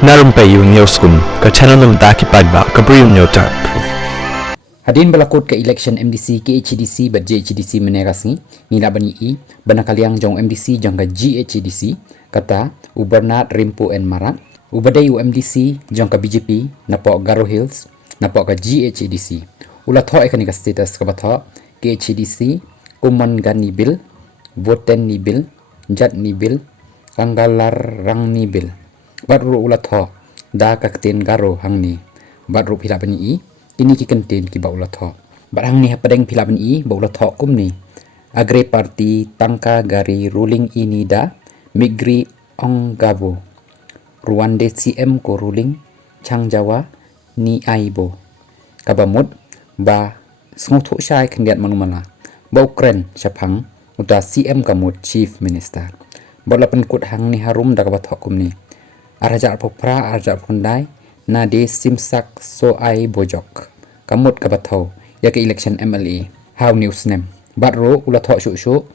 Na Rympei U Hynñiewtrep ke channel nabynta ki paidbah ke Bri U Hynñiewtrep. Hadin balakut ke election MDC KHADC bat GHADC mynne Khasi ni nabynta banakaliang jong MDC jong ke GHADC kata Bernard Rimpo and Marak Khublei U MDC jong ke BJP napok Garo Hills napok ke GHADC ulat tho ekani ka status ka batho KHADC kumon gan ni bil voten ni bil jat ni bil anggalar rang ni bil batru ulat tho da ka kten Garo hangni batru philapan ini ki kenten ki ba ulat tho barang ni hapadeng philapan ba ulat tho kumni agre parti tangka gari ruling ini da migri ong gabo Rwanda CM ko ruling chang Jawa ni aibo kabamut ba smuthu shai khendiat manumala ba Ukraine chapang uta CM kamut chief minister bolapan kut hang ni harum da ka kumni arajar phopra arajar phundai na de simsak so ai bojok kamut ka batho ya ke election MLA how news nem batro ulatho shu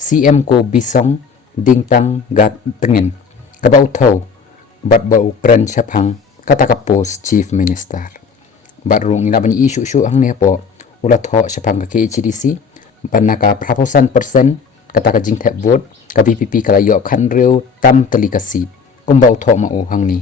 CM ko bisong dingtang gat tengen kabau tho bat ba Ukraine chapang kata ka post chief minister batro ina ban shu hang ne po ulatho chapang ka KHADC panaka proposan persen kata ka jing thep vote ka BPP kala yo khan reu tam telikasi kumbau tho ma u hang ni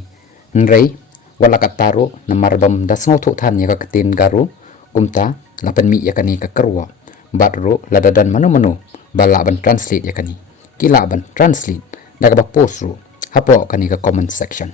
nrei wala kataro na marbam da sngo tho than ya ka kten Garo kumta lapan mi yakani ka kerwa batro ladadan manu bala ban translate yakani kila ban translate da ka post ru hapo kani ka comment section